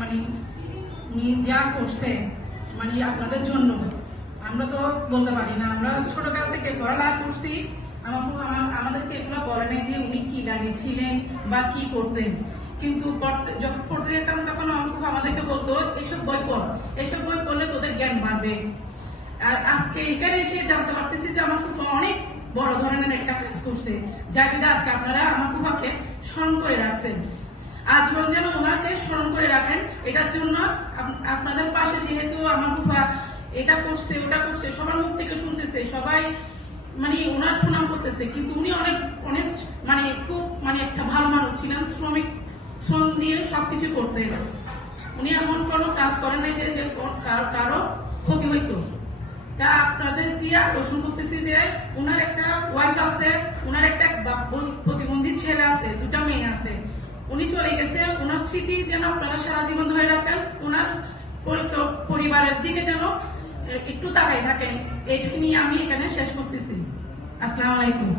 মানে উনি যা করছে মানে আপনাদের জন্য আমরা তো বলতে পারি না। আমরা ছোটকাল থেকে পড়ালেখা করছি, আমাদেরকে এগুলো বলে নাই যে উনি কি লাগিয়েছিলেন বা কি করতেন। কিন্তু যখন পড়তে যেতাম তখন আমাদেরকে বলতো এইসব বই পড়, এইসব বই পড়লে তোদের জ্ঞান বাড়বে। আর আজকে এখানে এসে জানতে পারতেছি যে আমার ফুফা অনেক বড় ধরনের একটা কাজ করছে, যার বিধা আজকে আপনারা আমার ফুফাকে স্মরণ করে রাখছেন। আজীবন যেন ওনাকে স্মরণ করে রাখেন। এটার জন্য আপনাদের পাশে যেহেতু আমার ফুফা এটা করছে ওটা করছে সবার মুখ থেকে শুনতেছে, সবাই মানে ওনার সুনাম করতেছে, কিন্তু উনি অনেক অনেস্ট, মানে খুব মানে একটা ভালো মানুষ ছিলেন, শ্রম দিয়ে সবকিছু করতেন। উনি এমন কোনো কাজ করেন নাই যে কারো ক্ষতি হইতো। তা আপনাদের দিয়ে প্রশ্ন করতেছি যে ওনার একটা ওয়াইফ আছে, ওনার একটা প্রতিবন্ধী ছেলে আছে, দুটা মেয়ে আছে। উনি চলে গেছে, ওনার স্মৃতি যেন আপনারা সারা জীবন ধরে রাখেন, ওনার পরিবারের দিকে যেন একটু তাকাই থাকেন। এইটুকু নিয়ে আমি এখানে শেষ করতেছি। আসসালামু আলাইকুম।